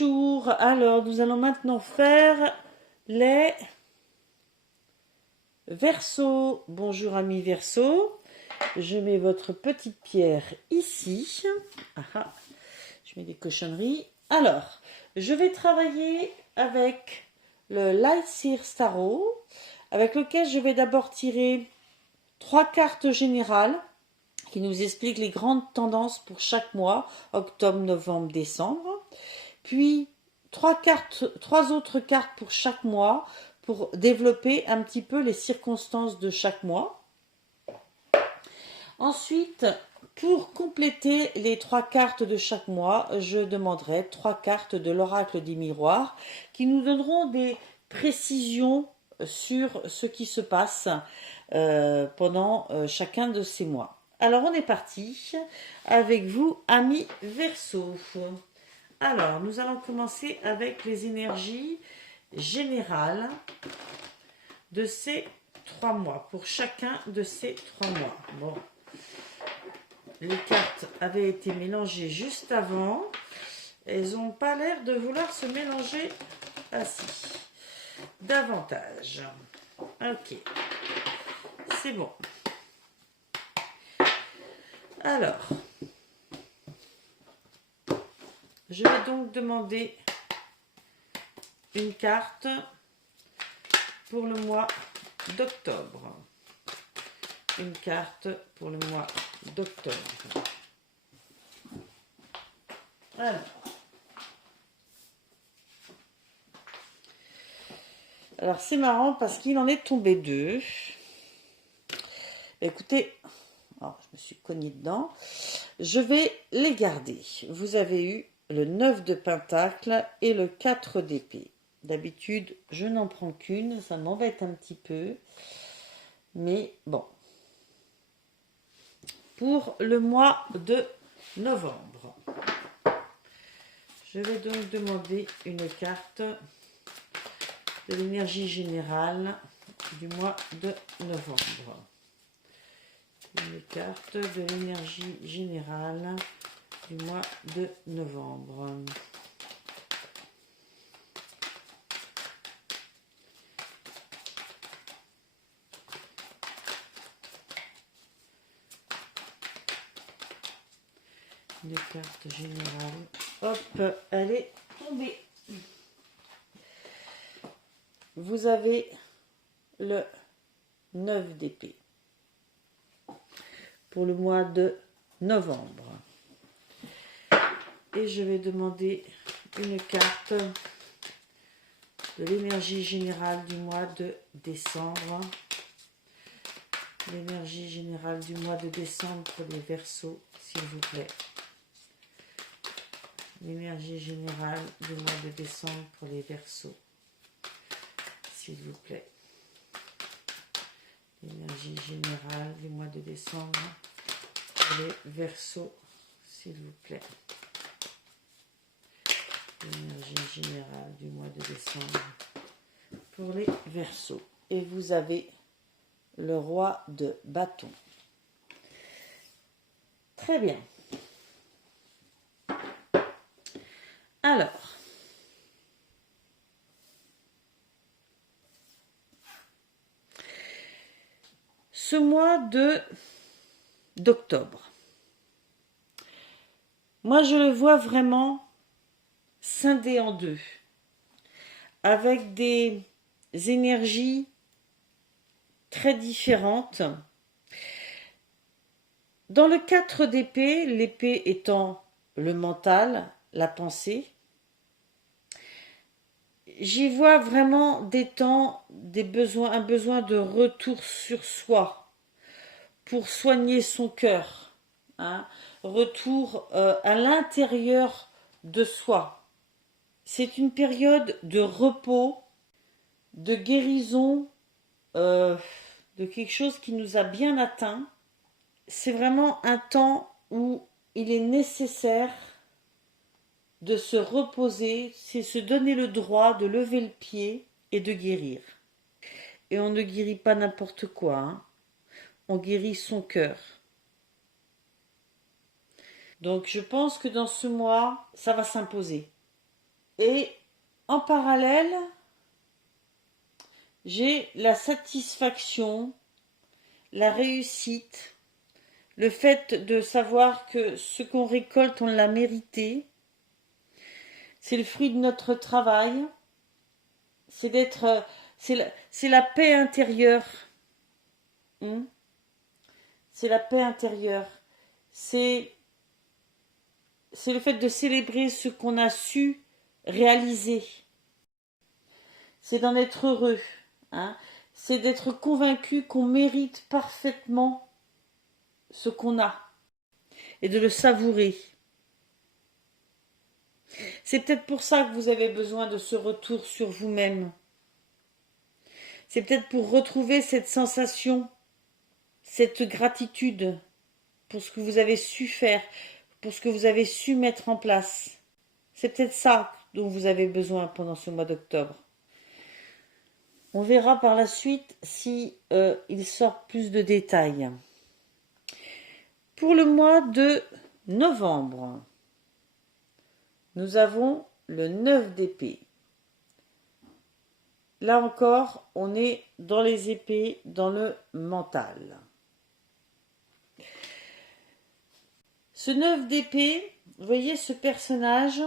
Bonjour, alors nous allons maintenant faire les Verseaux. Bonjour amis Verseaux, je mets votre petite pierre ici. Je mets des cochonneries. Alors, je vais travailler avec le Light Seer Tarot, avec lequel je vais d'abord tirer 3 cartes générales qui nous expliquent les grandes tendances pour chaque mois, octobre, novembre, décembre. Puis 3 autres cartes pour chaque mois pour développer un petit peu les circonstances de chaque mois. Ensuite, pour compléter les 3 cartes de chaque mois, je demanderai 3 cartes de l'oracle des miroirs qui nous donneront des précisions sur ce qui se passe pendant chacun de ces mois. Alors on est parti avec vous, amis Verseaux. Alors, nous allons commencer avec les énergies générales de ces 3 mois, pour chacun de ces 3 mois. Bon, les cartes avaient été mélangées juste avant. Elles n'ont pas l'air de vouloir se mélanger ainsi davantage. Ok, c'est bon. Alors, je vais donc demander une carte pour le mois d'octobre. Une carte pour le mois d'octobre. Alors c'est marrant parce qu'il en est tombé 2. Écoutez, je me suis cognée dedans. Je vais les garder. Vous avez eu le 9 de Pentacle et le 4 d'épée. D'habitude, je n'en prends qu'une, ça m'embête un petit peu. Mais bon. Pour le mois de novembre, je vais donc demander une carte de l'énergie générale du mois de novembre. Une carte de l'énergie générale du mois de novembre. Une carte générale. Hop, elle est tombée. Vous avez le 9 d'épée pour le mois de novembre. Et je vais demander une carte de l'énergie générale du mois de décembre. L'énergie générale du mois de décembre pour les Verseaux, s'il vous plaît. L'énergie générale du mois de décembre pour les Verseaux, s'il vous plaît. L'énergie générale du mois de décembre pour les Verseaux, s'il vous plaît. L'énergie générale du mois de décembre pour les Verseaux. Et vous avez le roi de bâton. Très bien. Alors, ce mois d'octobre, moi je le vois vraiment scindé en deux, avec des énergies très différentes. Dans le 4 d'épée, l'épée étant le mental, la pensée, j'y vois vraiment des temps, un besoin de retour sur soi pour soigner son cœur, retour à l'intérieur de soi. C'est une période de repos, de guérison, de quelque chose qui nous a bien atteint. C'est vraiment un temps où il est nécessaire de se reposer, c'est se donner le droit de lever le pied et de guérir. Et on ne guérit pas n'importe quoi, on guérit son cœur. Donc je pense que dans ce mois, ça va s'imposer. Et en parallèle, j'ai la satisfaction, la réussite, le fait de savoir que ce qu'on récolte, on l'a mérité. C'est le fruit de notre travail. C'est d'être, c'est la paix intérieure. Hmm. C'est la paix intérieure. C'est le fait de célébrer ce qu'on a su réaliser. C'est d'en être heureux. Hein. C'est d'être convaincu qu'on mérite parfaitement ce qu'on a et de le savourer. C'est peut-être pour ça que vous avez besoin de ce retour sur vous-même. C'est peut-être pour retrouver cette sensation, cette gratitude pour ce que vous avez su faire, pour ce que vous avez su mettre en place. C'est peut-être ça dont vous avez besoin pendant ce mois d'octobre. On verra par la suite si il sort plus de détails. Pour le mois de novembre, nous avons le 9 d'épée. Là encore, on est dans les épées, dans le mental. Ce 9 d'épée, vous voyez ce personnage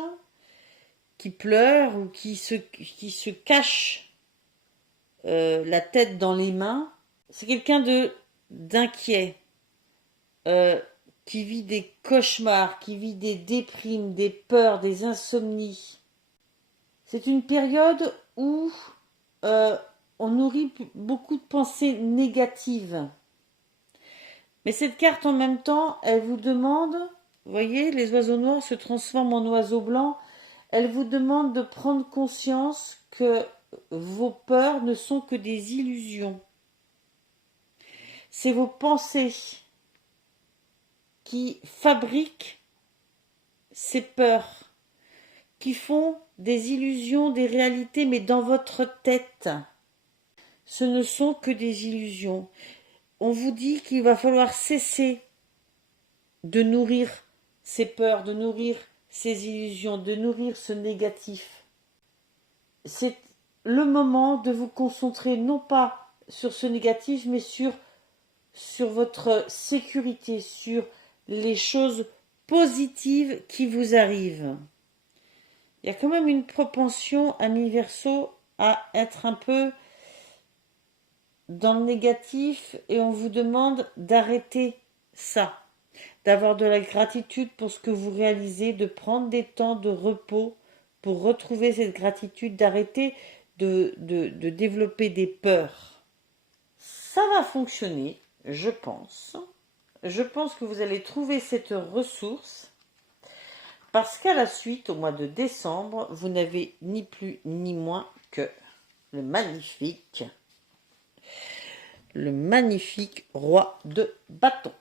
qui pleure ou qui se cache la tête dans les mains, c'est quelqu'un d'inquiet, qui vit des cauchemars, qui vit des déprimes, des peurs, des insomnies. C'est une période où on nourrit beaucoup de pensées négatives. Mais cette carte en même temps, elle vous demande, vous voyez, les oiseaux noirs se transforment en oiseaux blancs, elle vous demande de prendre conscience que vos peurs ne sont que des illusions. C'est vos pensées qui fabriquent ces peurs, qui font des illusions, des réalités, mais dans votre tête. Ce ne sont que des illusions. On vous dit qu'il va falloir cesser de nourrir ces peurs, de nourrir ces illusions, de nourrir ce négatif. C'est le moment de vous concentrer non pas sur ce négatif, mais sur votre sécurité, sur les choses positives qui vous arrivent. Il y a quand même une propension, amis Verseau, à être un peu dans le négatif et on vous demande d'arrêter ça, d'avoir de la gratitude pour ce que vous réalisez, de prendre des temps de repos pour retrouver cette gratitude, d'arrêter de développer des peurs. Ça va fonctionner, je pense. Je pense que vous allez trouver cette ressource parce qu'à la suite, au mois de décembre, vous n'avez ni plus ni moins que le magnifique roi de bâton.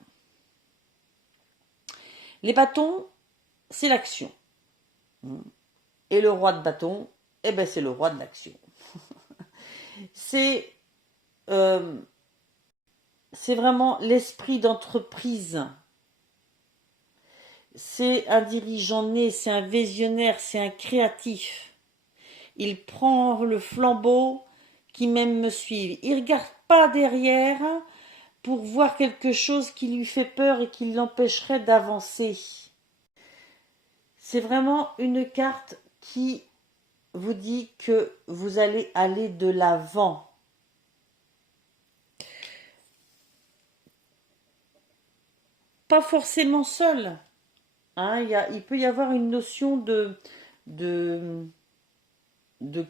Les bâtons, c'est l'action. Et le roi de bâton, eh ben c'est le roi de l'action. C'est vraiment l'esprit d'entreprise. C'est un dirigeant né, c'est un visionnaire, c'est un créatif. Il prend le flambeau qui même me suit. Il ne regarde pas derrière pour voir quelque chose qui lui fait peur et qui l'empêcherait d'avancer. C'est vraiment une carte qui vous dit que vous allez aller de l'avant. Pas forcément seul. Hein, il peut y avoir une notion de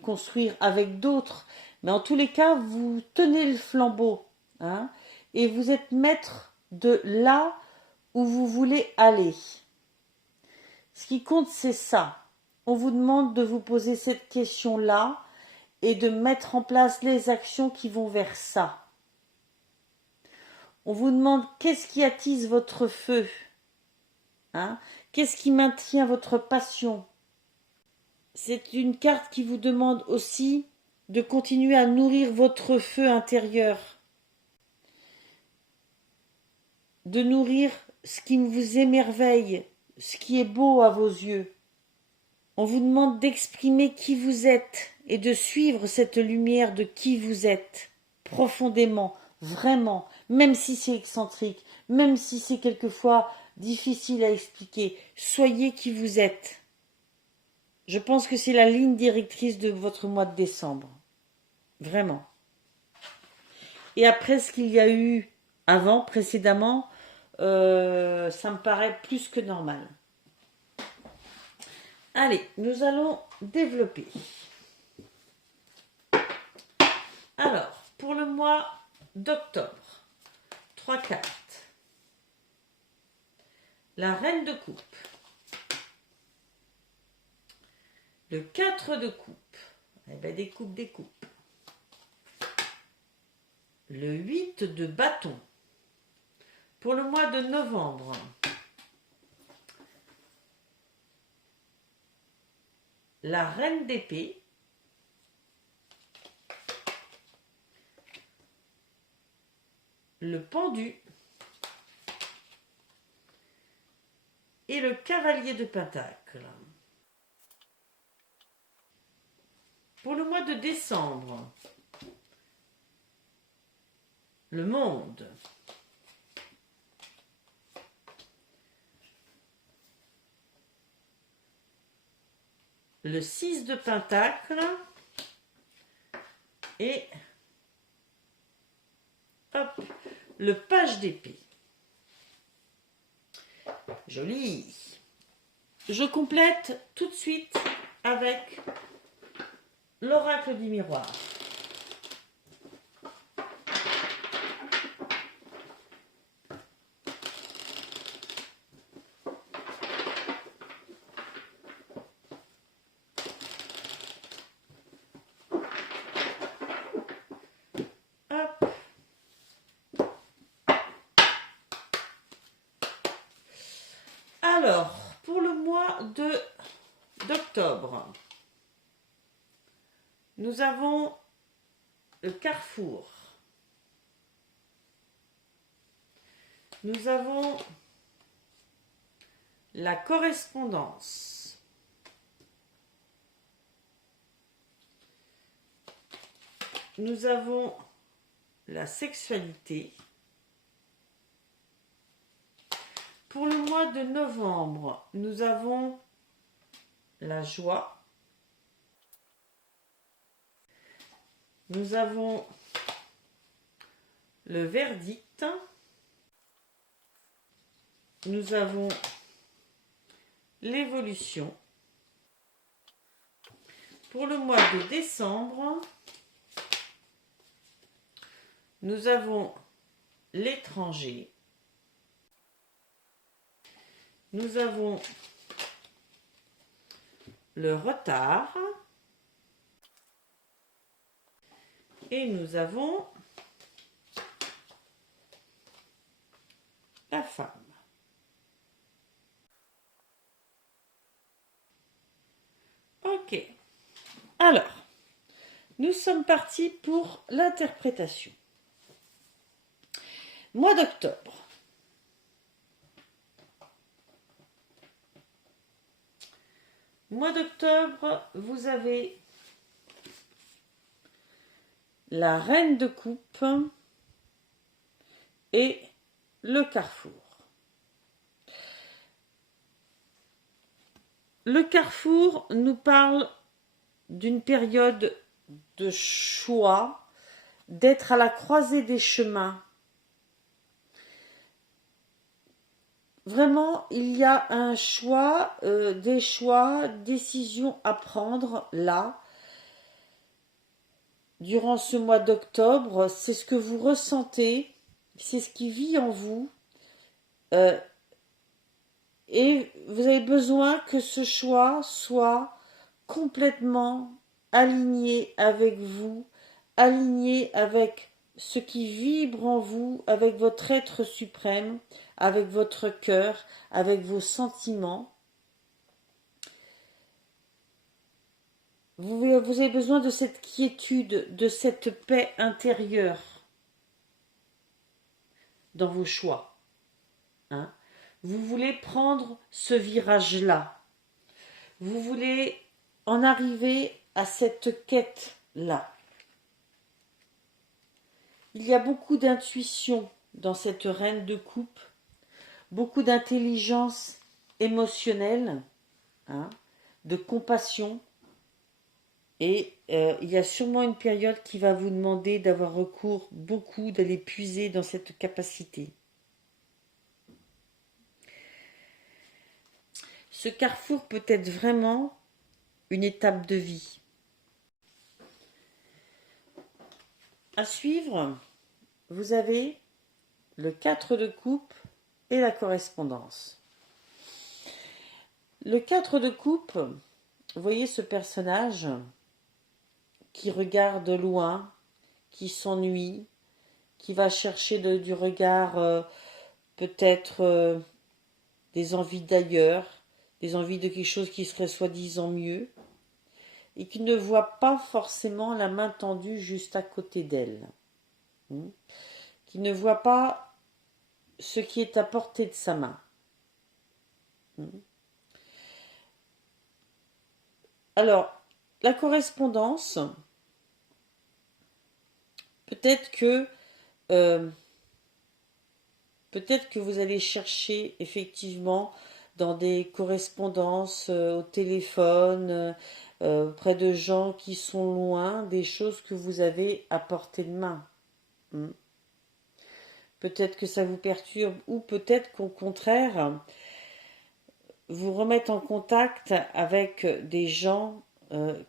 construire avec d'autres. Mais en tous les cas, vous tenez le flambeau. Hein, et vous êtes maître de là où vous voulez aller. Ce qui compte, c'est ça. On vous demande de vous poser cette question-là et de mettre en place les actions qui vont vers ça. On vous demande qu'est-ce qui attise votre feu, hein? Qu'est-ce qui maintient votre passion. C'est une carte qui vous demande aussi de continuer à nourrir votre feu intérieur, de nourrir ce qui vous émerveille, ce qui est beau à vos yeux. On vous demande d'exprimer qui vous êtes et de suivre cette lumière de qui vous êtes profondément, vraiment, même si c'est excentrique, même si c'est quelquefois difficile à expliquer. Soyez qui vous êtes. Je pense que c'est la ligne directrice de votre mois de décembre. Vraiment. Et après ce qu'il y a eu avant, précédemment, ça me paraît plus que normal. Allez, nous allons développer. Alors, pour le mois d'octobre, 3 cartes. La reine de coupe. Le 4 de coupe. Eh bien, des coupes, des coupes. Le 8 de bâton. Pour le mois de novembre. La reine d'épée. Le pendu. Et le cavalier de pentacle. Pour le mois de décembre. Le monde. Le 6 de pentacle et hop, le page d'épée. Joli. Je complète tout de suite avec l'oracle du miroir. Alors, pour le mois d'octobre, nous avons le carrefour. Nous avons la correspondance. Nous avons la sexualité. Pour le mois de novembre, nous avons la joie. Nous avons le verdict. Nous avons l'évolution. Pour le mois de décembre, nous avons l'étranger. Nous avons le retard. Et nous avons la femme. Ok. Alors, nous sommes partis pour l'interprétation. Mois d'octobre. Mois d'octobre, vous avez la reine de coupe et le carrefour. Le carrefour nous parle d'une période de choix, d'être à la croisée des chemins. Vraiment, il y a un choix, des choix, décisions à prendre là. Durant ce mois d'octobre, c'est ce que vous ressentez, c'est ce qui vit en vous. Et vous avez besoin que ce choix soit complètement aligné avec vous, aligné avec ce qui vibre en vous, avec votre être suprême, avec votre cœur, avec vos sentiments. Vous avez besoin de cette quiétude, de cette paix intérieure dans vos choix. Hein? Vous voulez prendre ce virage-là. Vous voulez en arriver à cette quête-là. Il y a beaucoup d'intuition dans cette reine de coupe, beaucoup d'intelligence émotionnelle, hein, de compassion. Et il y a sûrement une période qui va vous demander d'avoir recours beaucoup, d'aller puiser dans cette capacité. Ce carrefour peut être vraiment une étape de vie. À suivre, vous avez le 4 de coupe et la correspondance. Le 4 de coupe, vous voyez ce personnage qui regarde loin, qui s'ennuie, qui va chercher du regard peut-être des envies d'ailleurs, des envies de quelque chose qui serait soi-disant mieux, et qui ne voit pas forcément la main tendue juste à côté d'elle, qui ne voit pas ce qui est à portée de sa main. Alors, la correspondance, peut-être que vous allez chercher effectivement dans des correspondances au téléphone, auprès de gens qui sont loin, des choses que vous avez à portée de main. Peut-être que ça vous perturbe, ou peut-être qu'au contraire, vous remettre en contact avec des gens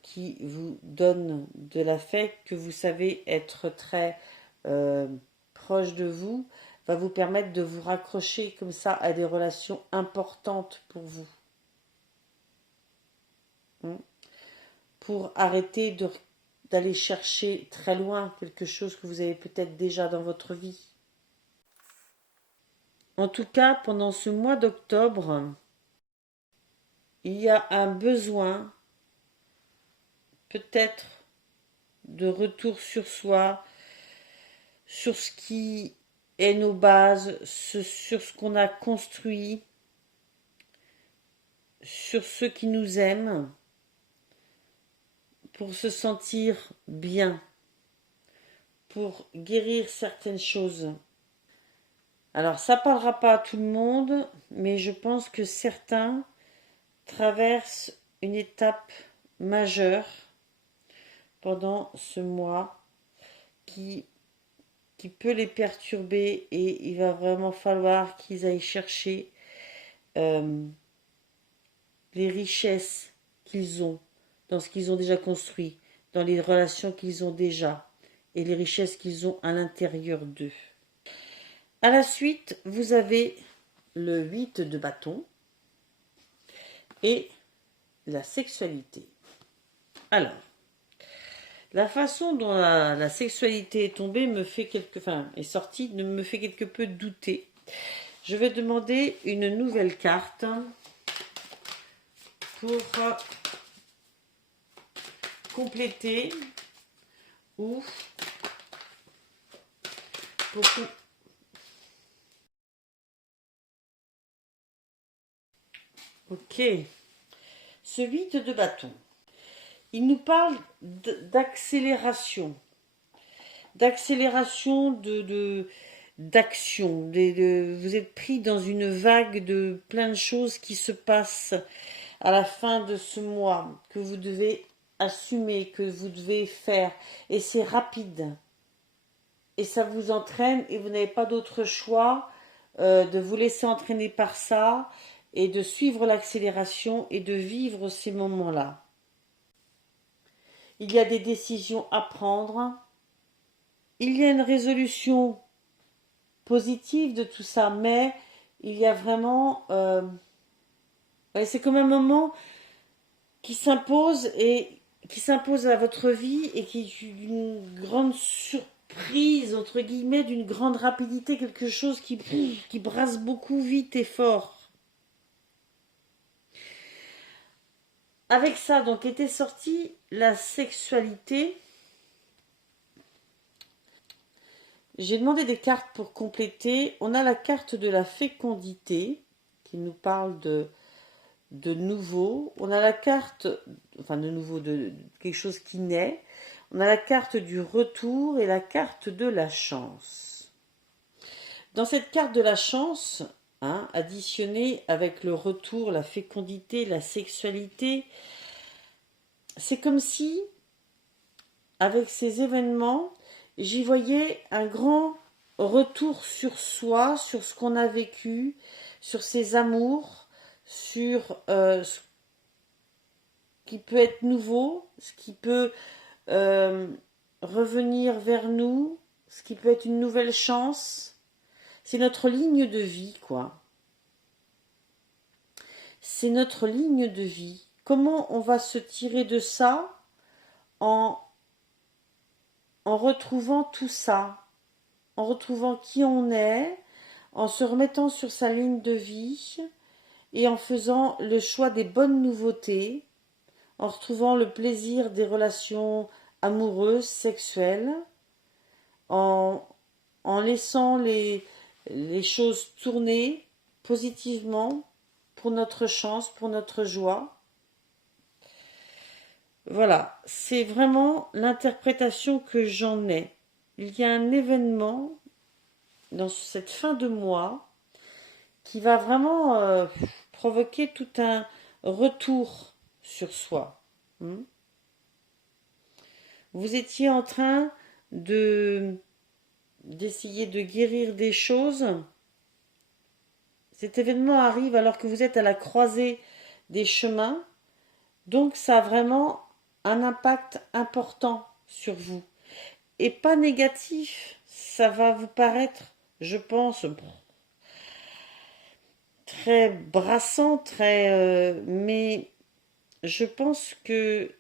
qui vous donnent de l'affect, que vous savez être très proche de vous, va vous permettre de vous raccrocher comme ça à des relations importantes pour vous. Pour arrêter d'aller chercher très loin quelque chose que vous avez peut-être déjà dans votre vie. En tout cas, pendant ce mois d'octobre, il y a un besoin peut-être de retour sur soi, sur ce qui est nos bases, sur ce qu'on a construit, sur ceux qui nous aiment, pour se sentir bien, pour guérir certaines choses. Alors, ça ne parlera pas à tout le monde, mais je pense que certains traversent une étape majeure pendant ce mois qui peut les perturber, et il va vraiment falloir qu'ils aillent chercher les richesses qu'ils ont dans ce qu'ils ont déjà construit, dans les relations qu'ils ont déjà et les richesses qu'ils ont à l'intérieur d'eux. À la suite, vous avez le 8 de bâton et la sexualité. Alors, la façon dont la sexualité est tombée est sortie, me fait quelque peu douter. Je vais demander une nouvelle carte pour compléter ou pour... Ok. Ce 8 de bâton, il nous parle d'accélération. D'accélération d'action. Vous êtes pris dans une vague de plein de choses qui se passent à la fin de ce mois, que vous devez assumer, que vous devez faire. Et c'est rapide. Et ça vous entraîne et vous n'avez pas d'autre choix de vous laisser entraîner par ça et de suivre l'accélération et de vivre ces moments-là. Il y a des décisions à prendre. Il y a une résolution positive de tout ça, mais il y a vraiment... c'est comme un moment qui s'impose à votre vie et qui est une grande surprise, entre guillemets, d'une grande rapidité, quelque chose qui brasse beaucoup vite et fort. Avec ça, donc, était sortie la sexualité. J'ai demandé des cartes pour compléter. On a la carte de la fécondité qui nous parle de nouveau, on a la carte, enfin de nouveau, de quelque chose qui naît, on a la carte du retour et la carte de la chance. Dans cette carte de la chance, hein, additionnée avec le retour, la fécondité, la sexualité, c'est comme si, avec ces événements, j'y voyais un grand retour sur soi, sur ce qu'on a vécu, sur ses amours, sur ce qui peut être nouveau, ce qui peut euh, revenir vers nous, ce qui peut être une nouvelle chance. C'est notre ligne de vie, quoi. C'est notre ligne de vie. Comment on va se tirer de ça en, en retrouvant tout ça, en retrouvant qui on est, en se remettant sur sa ligne de vie et en faisant le choix des bonnes nouveautés, en retrouvant le plaisir des relations amoureuses, sexuelles, en, en laissant les choses tourner positivement pour notre chance, pour notre joie. Voilà, c'est vraiment l'interprétation que j'en ai. Il y a un événement dans cette fin de mois qui va vraiment provoquer tout un retour sur soi. Vous étiez en train d'essayer de guérir des choses. Cet événement arrive alors que vous êtes à la croisée des chemins, donc ça a vraiment un impact important sur vous. Et pas négatif, ça va vous paraître, je pense, très brassant, mais je pense que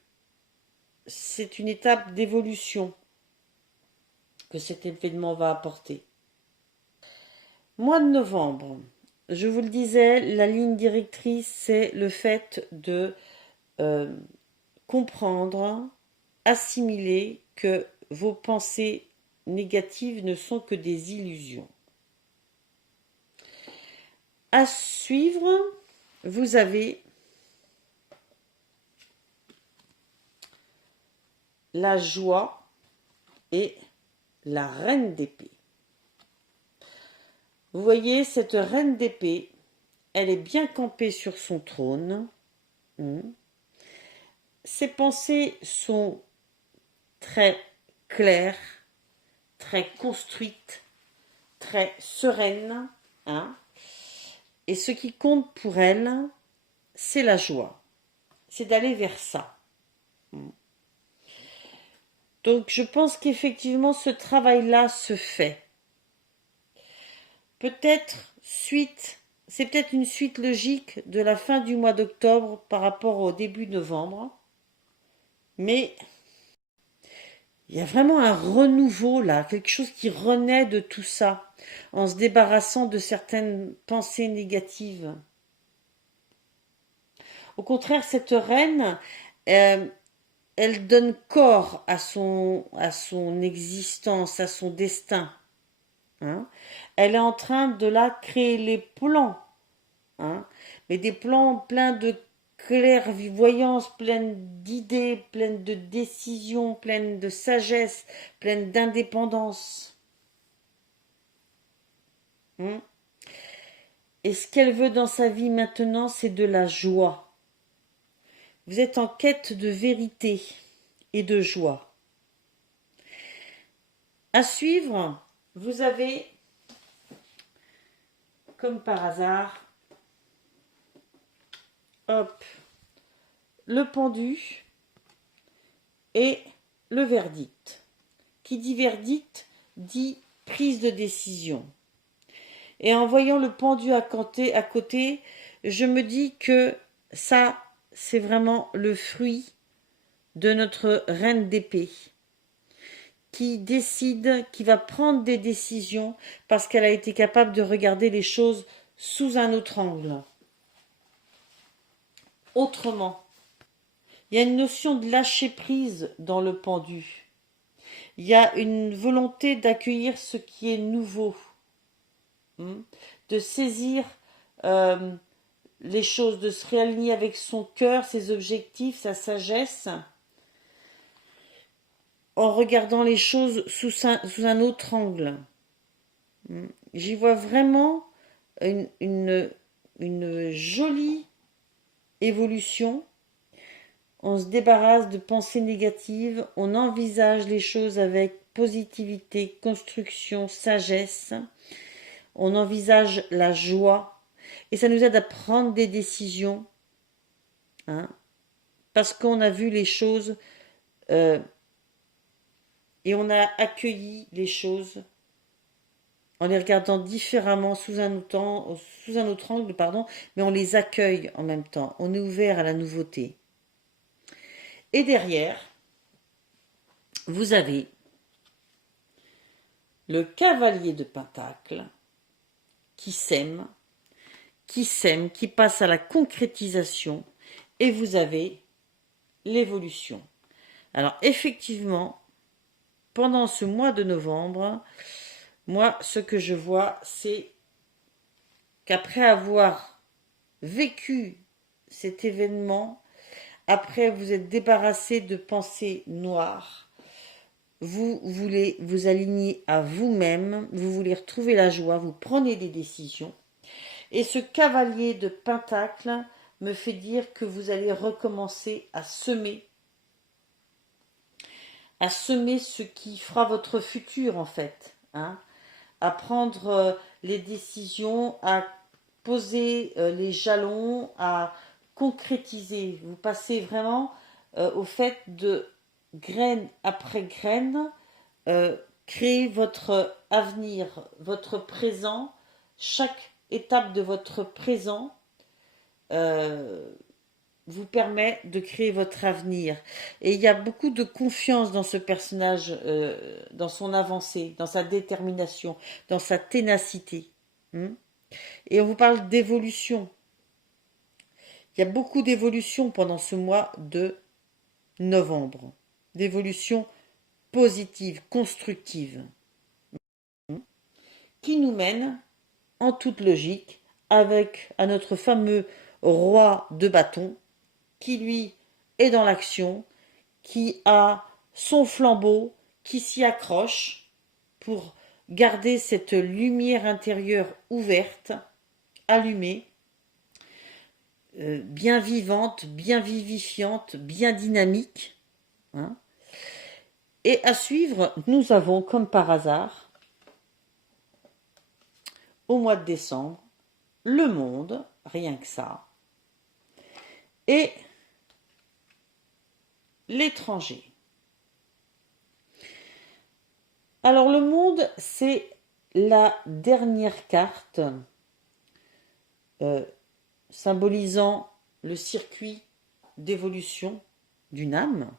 c'est une étape d'évolution que cet événement va apporter. Mois de novembre, je vous le disais, la ligne directrice, c'est le fait de comprendre, assimiler que vos pensées négatives ne sont que des illusions. À suivre, vous avez la joie et la reine d'épée. Vous voyez, cette reine d'épée, elle est bien campée sur son trône. Ses pensées sont très claires, très construites, très sereines. Et ce qui compte pour elle, c'est la joie. C'est d'aller vers ça. Donc je pense qu'effectivement ce travail-là se fait. C'est peut-être une suite logique de la fin du mois d'octobre par rapport au début novembre. Mais il y a vraiment un renouveau là, quelque chose qui renaît de tout ça, en se débarrassant de certaines pensées négatives. Au contraire, cette reine, elle donne corps à son existence, à son destin. Elle est en train de là créer les plans, mais des plans pleins de clairvoyance, pleine d'idées, pleine de décisions, pleine de sagesse, pleine d'indépendance. Et ce qu'elle veut dans sa vie maintenant, c'est de la joie. Vous êtes en quête de vérité et de joie. À suivre, vous avez, comme par hasard, le pendu et le verdict. Qui dit verdict dit prise de décision. Et en voyant le pendu à côté, je me dis que ça, c'est vraiment le fruit de notre reine d'épée qui décide, qui va prendre des décisions parce qu'elle a été capable de regarder les choses sous un autre angle. Autrement, il y a une notion de lâcher prise dans le pendu. Il y a une volonté d'accueillir ce qui est nouveau, de saisir les choses, de se réaligner avec son cœur, ses objectifs, sa sagesse, en regardant les choses sous un autre angle. J'y vois vraiment une jolie évolution. On se débarrasse de pensées négatives, on envisage les choses avec positivité, construction, sagesse, on envisage la joie et ça nous aide à prendre des décisions, hein, parce qu'on a vu les choses et on a accueilli les choses en les regardant différemment sous un autre angle, pardon, mais on les accueille en même temps, on est ouvert à la nouveauté. Et derrière, vous avez le cavalier de Pentacle qui sème, qui passe à la concrétisation, et vous avez l'évolution. Alors effectivement, pendant ce mois de novembre, moi, ce que je vois, c'est qu'après avoir vécu cet événement, après vous êtes débarrassé de pensées noires, vous voulez vous aligner à vous-même, vous voulez retrouver la joie, vous prenez des décisions. Et ce cavalier de Pentacle me fait dire que vous allez recommencer à semer ce qui fera votre futur en fait, hein, à prendre les décisions, à poser les jalons, à concrétiser. Vous passez vraiment au fait de graine après graine, créer votre avenir, votre présent, chaque étape de votre présent vous permet de créer votre avenir. Et il y a beaucoup de confiance dans ce personnage, dans son avancée, dans sa détermination, dans sa ténacité. Et on vous parle d'évolution. Il y a beaucoup d'évolution pendant ce mois de novembre. D'évolution positive, constructive, qui nous mène, en toute logique, à notre fameux roi de bâton, qui lui est dans l'action, qui a son flambeau, qui s'y accroche pour garder cette lumière intérieure ouverte, allumée, bien vivante, bien vivifiante, bien dynamique. Hein. Et à suivre, nous avons, comme par hasard, au mois de décembre, le monde, rien que ça, et l'étranger. Alors le monde, c'est la dernière carte symbolisant le circuit d'évolution d'une âme,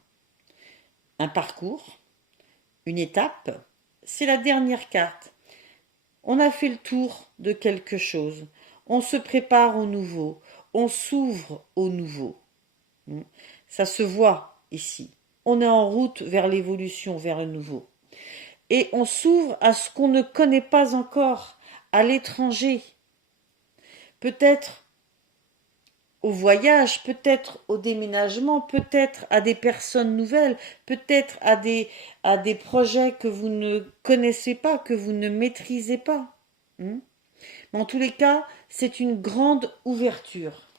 un parcours, une étape. C'est la dernière carte. On a fait le tour de quelque chose. On se prépare au nouveau. On s'ouvre au nouveau. Ça se voit ici. On est en route vers l'évolution, vers le nouveau. Et on s'ouvre à ce qu'on ne connaît pas encore, à l'étranger. Peut-être au voyage, peut-être au déménagement, peut-être à des personnes nouvelles, peut-être à des projets que vous ne connaissez pas, que vous ne maîtrisez pas. Mais en tous les cas, c'est une grande ouverture.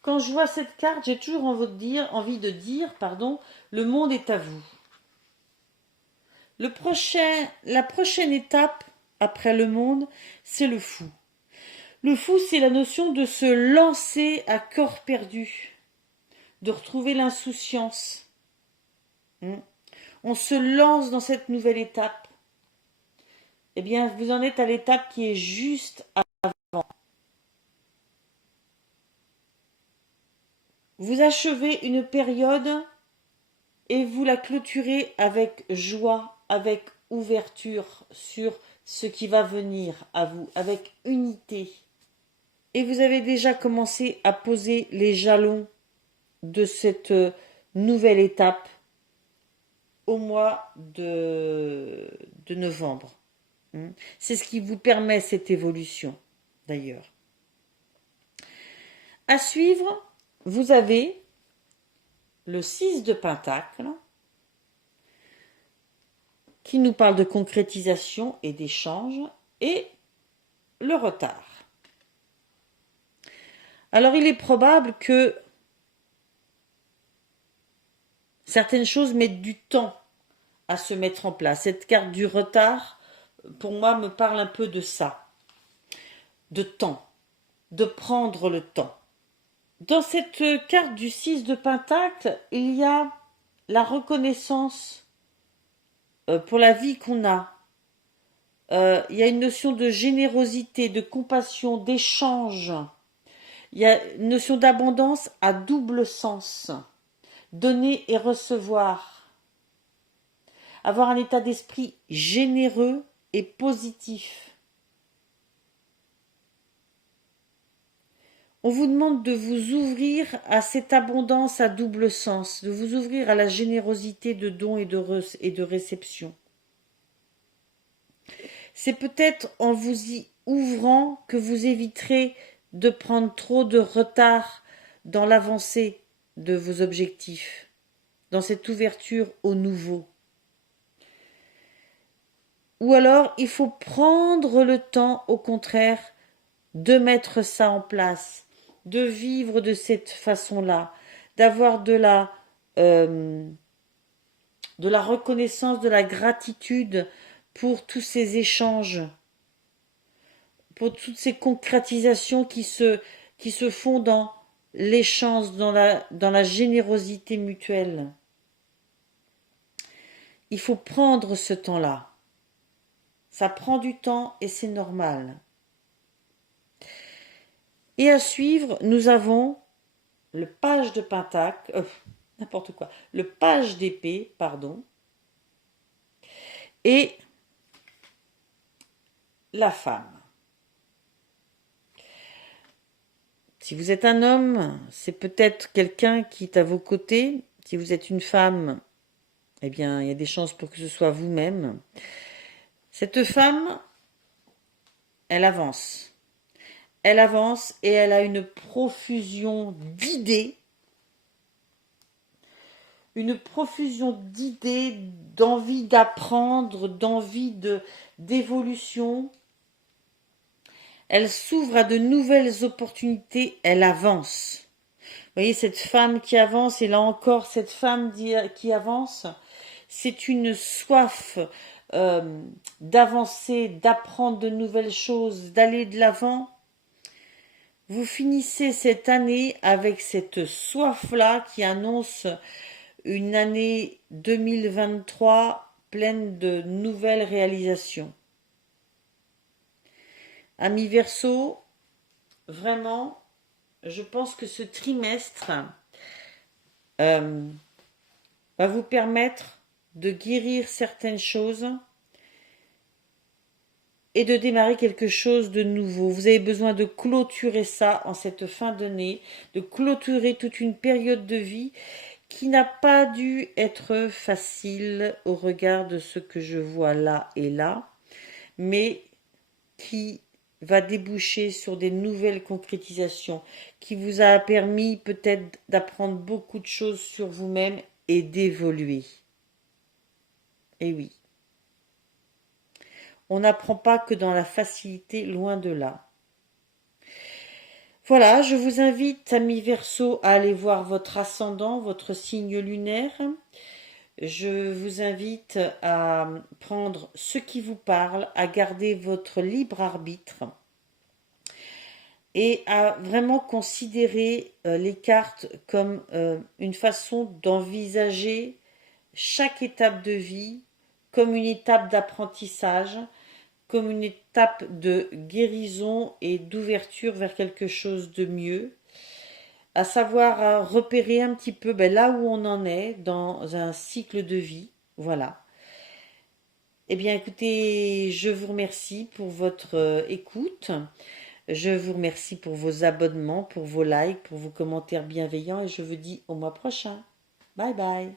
Quand je vois cette carte, j'ai toujours envie de dire, le monde est à vous. La prochaine étape après le monde, c'est le fou. Le fou, c'est la notion de se lancer à corps perdu, de retrouver l'insouciance. On se lance dans cette nouvelle étape. Eh bien, vous en êtes à l'étape qui est juste avant. Vous achevez une période et vous la clôturez avec joie, avec ouverture sur ce qui va venir à vous, avec unité. Et vous avez déjà commencé à poser les jalons de cette nouvelle étape au mois de novembre. C'est ce qui vous permet cette évolution, d'ailleurs. À suivre, vous avez le 6 de Pentacle qui nous parle de concrétisation et d'échange et le retard. Alors il est probable que certaines choses mettent du temps à se mettre en place. Cette carte du retard, pour moi, me parle un peu de ça, de temps, de prendre le temps. Dans cette carte du 6 de Pentacle, il y a la reconnaissance pour la vie qu'on a. Il y a une notion de générosité, de compassion, d'échange. Il y a une notion d'abondance à double sens. Donner et recevoir. Avoir un état d'esprit généreux et positif. On vous demande de vous ouvrir à cette abondance à double sens, de vous ouvrir à la générosité de dons et de réception. C'est peut-être en vous y ouvrant que vous éviterez de prendre trop de retard dans l'avancée de vos objectifs, dans cette ouverture au nouveau. Ou alors, il faut prendre le temps, au contraire, de mettre ça en place, de vivre de cette façon-là, d'avoir de la reconnaissance, de la gratitude pour tous ces échanges, pour toutes ces concrétisations qui se font dans l'échange, dans la générosité mutuelle. Il faut prendre ce temps-là. Ça prend du temps et c'est normal. Et à suivre, nous avons le page de Pentacle, n'importe quoi, le page d'épée, pardon, et la femme. Si vous êtes un homme, c'est peut-être quelqu'un qui est à vos côtés. Si vous êtes une femme, eh bien, il y a des chances pour que ce soit vous-même. Cette femme, elle avance. Elle avance et elle a une profusion d'idées. Une profusion d'idées, d'envie d'apprendre, d'envie d'évolution. Elle s'ouvre à de nouvelles opportunités, elle avance. Vous voyez, cette femme qui avance, et là encore, cette femme qui avance, c'est une soif d'avancer, d'apprendre de nouvelles choses, d'aller de l'avant. Vous finissez cette année avec cette soif-là qui annonce une année 2023 pleine de nouvelles réalisations. Amis Verseau, vraiment, je pense que ce trimestre va vous permettre de guérir certaines choses et de démarrer quelque chose de nouveau. Vous avez besoin de clôturer ça en cette fin d'année, de clôturer toute une période de vie qui n'a pas dû être facile au regard de ce que je vois là et là, mais qui va déboucher sur des nouvelles concrétisations, qui vous a permis peut-être d'apprendre beaucoup de choses sur vous-même et d'évoluer. Et oui. On n'apprend pas que dans la facilité, loin de là. Voilà, je vous invite, amis Verseau, à aller voir votre ascendant, votre signe lunaire. Je vous invite à prendre ce qui vous parle, à garder votre libre arbitre et à vraiment considérer les cartes comme une façon d'envisager chaque étape de vie comme une étape d'apprentissage, comme une étape de guérison et d'ouverture vers quelque chose de mieux, à savoir repérer un petit peu là où on en est dans un cycle de vie. Voilà. Eh bien, écoutez, je vous remercie pour votre écoute. Je vous remercie pour vos abonnements, pour vos likes, pour vos commentaires bienveillants et je vous dis au mois prochain. Bye bye.